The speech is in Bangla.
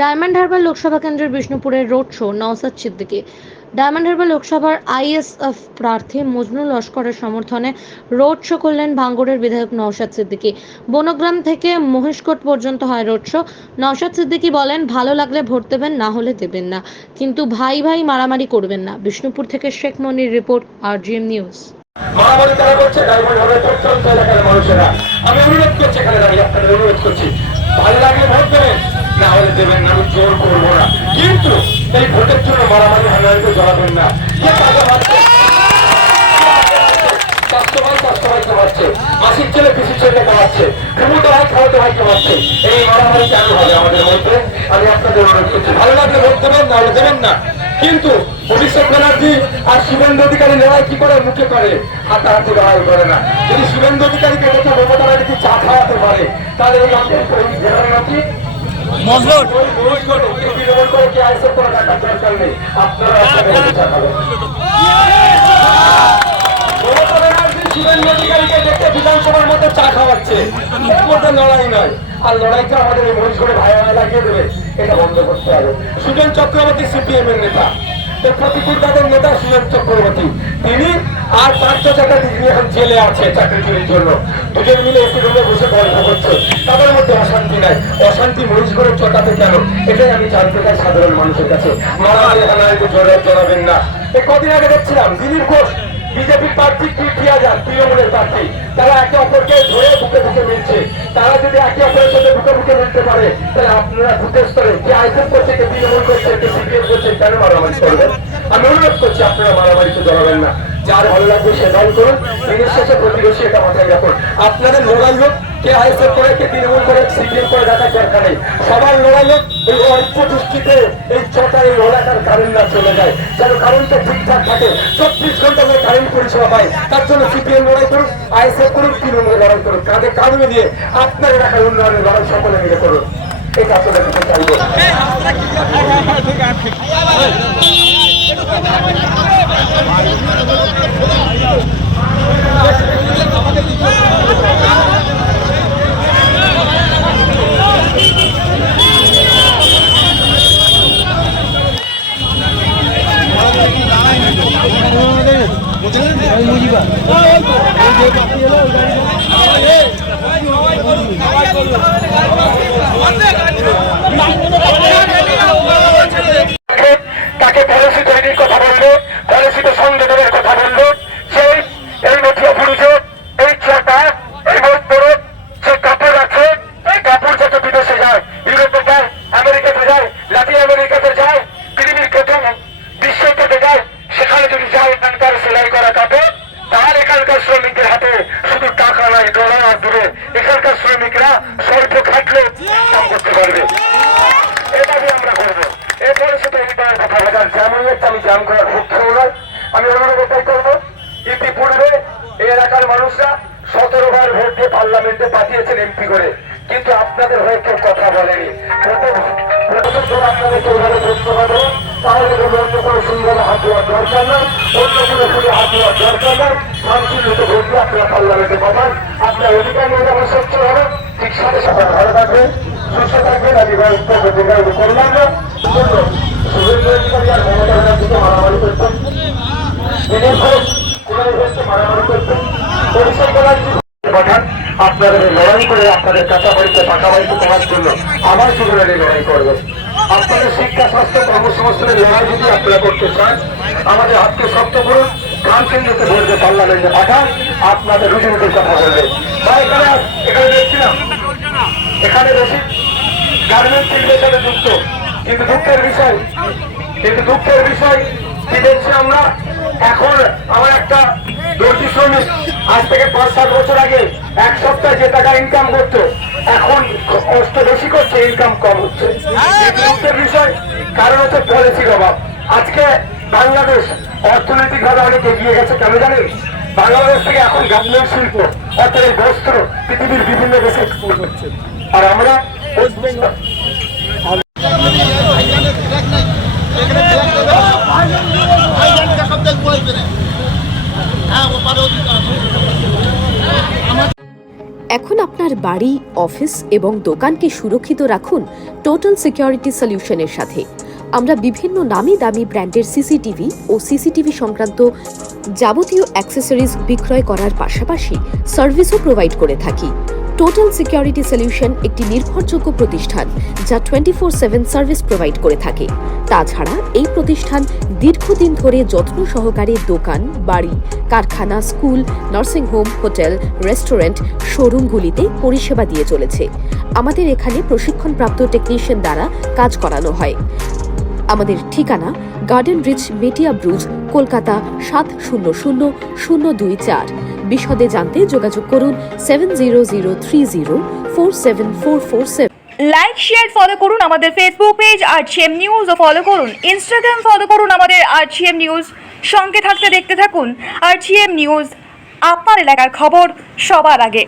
ডায়মন্ড হারবার লোকসভা কেন্দ্রের বিষ্ণুপুরের road show Naushad Siddiqui. Diamond Harbour লোকসভার আইএসএফ প্রার্থী মজনু লস্করের সমর্থনে রোড শো করলেন ভাঙ্গুড়ের বিধায়ক নওশাদ সিদ্দিকী। বনগ্রাম থেকে মহিষকোট পর্যন্ত হয় রোড শো। নওশাদ সিদ্দিকী বলেন, ভালো লাগলে ভোট দেবেন, না হলে দেবেন না, কিন্তু ভাই ভাই মারামারি করবেন না। বিষ্ণুপুর থেকে শেখ মনির রিপোর্ট, RGM নিউজ। মারামারি তারা করছে ডায়মন্ড হারবার প্রত্যন্ত এলাকার মানুষেরা। আমি অনুরোধ করছি, এখানে দাঁড়িয়ে আপনাদের অনুরোধ করছি, ভালো লাগলে ভোট দেবেন, না হলে দেবেন না, আমি জোর করবো না, কিন্তু এই ভোটের জন্য মারামারি হানাহানিতে জড়াবেন না। কে টাকা পাচ্ছে, স্বাস্থ্যবান কামাচ্ছে, মাসির ছেলে পিসির ছেলে কামাচ্ছে, ক্ষমতা ভাই খাওয়াতে ভাই কামাচ্ছে, এই মারামারি চালু হবে আমাদের মধ্যে। আমি আপনাদের অনুরোধ করছি, ভালো লাগলে ভোট দেবেন, না হলে দেবেন না, কিন্তু অভিষেক ব্যানার্জি আর শুভেন্দু অধিকারী লড়াই কি করে, মুখে করে, হাতাহাতি লড়াই করে না। যদি শুভেন্দু অধিকারীকে দেখে মমতা ব্যানার্জি চা খাওয়াতে পারে, তাহলে এই জেলার নাকি বিধানসভার মধ্যে চা খাওয়াচ্ছে, এর মধ্যে লড়াই নয়। আর লড়াইটা আমাদের এই মহিষগড়ে ভাই ভাই লাগিয়ে দেবে, এটা বন্ধ করতে হবে। সুজন চক্রবর্তী সিপিএম এর নেতা, প্রতিকূল তাদের নেতা সুজন চক্রবর্তী, তিনি আর 5 চ্যাটার্জি এখন জেলে আছে চাকরি চুরির জন্য। দুজন মিলে এসি রুমে বসে গল্প করছে, তাদের মধ্যে অশান্তি নাই। অশান্তি মহিষগড়ে চটাতে কেন, এটাই আমি জানতে চাই সাধারণ মানুষের কাছে। মারামারি হানাহানিতে জড়াবেন না। এই কদিন আগে দেখছিলাম দিলীপ ঘোষ বিজেপির প্রার্থী তৃণমূলের প্রার্থী, তারা একে অপরকে ধরে বুকে বুকে মিলছে। তারা যদি একে অপরের সাথে বুকে বুকে মিলতে পারে, তাহলে আপনারা বুকের স্তরে কে আইসেফ করছে, কে তৃণমূল করছে, কে সিপিএম করছে, কেন মারামারি করবেন? আমি অনুরোধ করছি, আপনারা মারামারিতে জড়াবেন না। যার ভালো লাগবে সে দল করুন, দিনের শেষে প্রতিবেশী এটা মাথায় রাখুন। আপনাদের লড়াই হোক, কে আইএসএফ করে, কে তৃণমূল করে, সিপিএম করে, দেখার দরকার নেই। সবার লড়াই হোক এই অল্প দৃষ্টিতে, এই চটা এই এলাকার কারেন্ট না চলে যায়, যেন কারেন্টটা ঠিকঠাক থাকে, 24 ঘন্টা ধরে কারেন্ট পরিষেবা পায়। তার জন্য সিপিএম লড়াই করুন, আইএসএফ করুন, তৃণমূল লড়াই করুন, কাঁধে কাঁধ মিলিয়ে আপনার এলাকার উন্নয়নের লড়াই সকলে মিলে করুন। এটা আপনাদের কাছে চাইব। তাকে পলিসি তৈরির কথা বললো, পলিসিতে সংযোজনের কথা বললো, সেই এই নথিয়া পুরুষে এই চটা এই বড় যে কাপড় আছে, এই কাপড় যাতে বিদেশে যায়, ইউরোপে যায়, আমেরিকাতে যায়, লাতিন আমেরিকাতে যায়, পৃথিবীর প্রথম বিশ্বতে যায়, সেখানে যদি যায় এখানকার সেলাই করা কাপড়, তার এখানকার শ্রমিকদের হাতে শুধু টাকা নয়, ডলার আর দূরে এখানকার শ্রমিকরা স্বল্প খাটলে কাম করতে পারবে। এটাকে আমরা করবো। এরপরে শুধু এই কথা বলার যেমন হচ্ছে, আমি জাম করার পক্ষে নয়, আমি অনুরোধ এটাই করবো। ইতিপূর্বে এই এলাকার মানুষরা 17 বার ভোট দিয়ে পার্লামেন্টে পাঠিয়েছেন এমপি করে, কিন্তু আপনাদের হয়ে কেউ কথা বলেনি। আপনাদের কেউ ভাবে ধরতে পারবে, তাহলে অন্য কোনো সুন্দর হাত দেওয়ার দরকার নাই, অন্য কোনো ফুলে হাত দেওয়ার দরকার নাই। শান্তিমতো ভোট দিয়ে আপনারা পার্লামেন্টে পাঠান, আপনার অধিকার নিয়ে যাবেন, স্বচ্ছ হবে, ঠিক সাথে সাথে ভালো থাকবেন, সুস্থ থাকবেন। আমি করলাম না শুভেন্দু অধিকারী আর মমতা ব্যানার্জিকে মারামারি করতেন, দিনের ভোট মারামারি করতেন, অভিষেক ব্যানার্জি পাঠান। আপনাদের লড়াই করে আপনাদের কাঁচা বাড়িতে পাকা বাড়িতে করার জন্য আমার জীবনের এই লড়াই করবেন। আপনাদের শিক্ষা, স্বাস্থ্য, কর্মসংস্থানের লড়াই যদি আপনারা করতে চান, আমাদের হাতকে শক্ত করুন, গ্রাম কেন্দ্রতে বলবে, পার্লামেন্টে পাঠান, আপনাদের রুজিরুটির কথা বলবে। বা এখানে দেখছিলাম, এখানে বেশি গার্মেন্টস শিল্পের সাথে যুক্ত, কিন্তু দুঃখের বিষয় কি দেখছি আমরা, এখন আমার একটা দর্জি শ্রমিক আজ থেকে 5-7 বছর আগে এক সপ্তাহে যে টাকা ইনকাম করতো, এখন কষ্ট বেশি করছে, ইনকাম কম হচ্ছে। দুঃখের বিষয়, কারণ হচ্ছে পলিসির অভাব। আজকে বাংলাদেশ অর্থনৈতিক ভাবে অনেক এগিয়ে গেছে, কেন জানেন? বাংলাদেশ থেকে এখন গার্মেন্ট শিল্প অর্থাৎ এই বস্ত্র পৃথিবীর বিভিন্ন দেশে এক্সপোর্ট হচ্ছে, আর আমরা ওয়েস্ট বেঙ্গল এখন আপনার বাড়ি, অফিস এবং দোকানকে সুরক্ষিত রাখুন টোটাল সিকিউরিটি সলিউশনের সাথে। আমরা বিভিন্ন নামি দামি ব্র্যান্ডের সিসিটিভি ও সিসিটিভি সংক্রান্ত যাবতীয় অ্যাক্সেসরিজ বিক্রয় করার পাশাপাশি সার্ভিসও প্রোভাইড করে থাকি। টোটাল সিকিউরিটি সলিউশন একটি নির্ভরযোগ্য প্রতিষ্ঠান যা 24/7 সার্ভিস প্রোভাইড করে থাকে। তাছাড়া এই প্রতিষ্ঠান দীর্ঘদিন ধরে যত্ন সহকারে দোকান, বাড়ি, কারখানা, স্কুল, নার্সিংহোম, হোটেল, রেস্টুরেন্ট, শোরুমগুলিতে পরিষেবা দিয়ে চলেছে। আমাদের এখানে প্রশিক্ষণপ্রাপ্ত টেকনিশিয়ান দ্বারা কাজ করানো হয়। আমাদের ঠিকানা গার্ডেন রিচ, মেটিয়া ব্রুজ, কলকাতা 700024। বিশদে জানতে যোগাযোগ করুন 7003047447। লাইক, শেয়ার, ফলো করুন আমাদের ফেসবুক পেজ RGM নিউজ ও ফলো করুন ইনস্টাগ্রাম, ফলো করুন আমাদের RGM নিউজ। সঙ্গে থাকতে দেখতে থাকুন RGM নিউজ, আপনার এলাকার খবর সবার আগে।